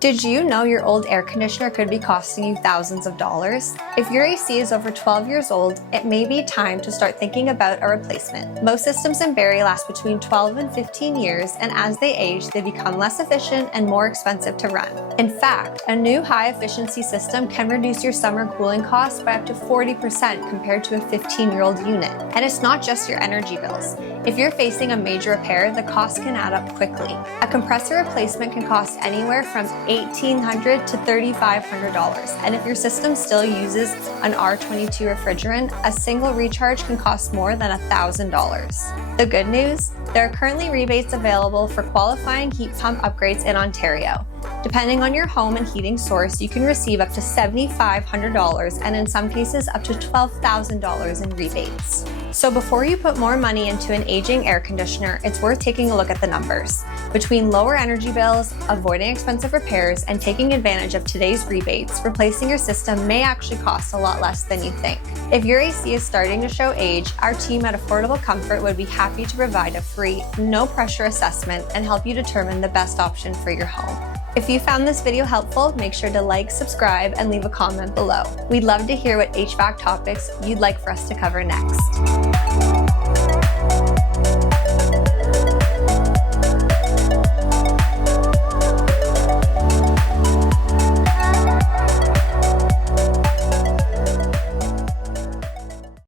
Did you know your old air conditioner could be costing you thousands of dollars? If your AC is over 12 years old, it may be time to start thinking about a replacement. Most systems in Barrie last between 12 and 15 years, and as they age, they become less efficient and more expensive to run. In fact, a new high-efficiency system can reduce your summer cooling costs by up to 40% compared to a 15-year-old unit. And it's not just your energy bills. If you're facing a major repair, the cost can add up quickly. A compressor replacement can cost anywhere from $1,800 to $3,500, and if your system still uses an R22 refrigerant, a single recharge can cost more than $1,000. The good news? There are currently rebates available for qualifying heat pump upgrades in Ontario. Depending on your home and heating source, you can receive up to $7,500 and in some cases up to $12,000 in rebates. So before you put more money into an aging air conditioner, it's worth taking a look at the numbers. Between lower energy bills, avoiding expensive repairs, and taking advantage of today's rebates, replacing your system may actually cost a lot less than you think. If your AC is starting to show age, our team at Affordable Comfort would be happy to provide a free, no-pressure assessment and help you determine the best option for your home. If you found this video helpful, make sure to like, subscribe, and leave a comment below. We'd love to hear what HVAC topics you'd like for us to cover next.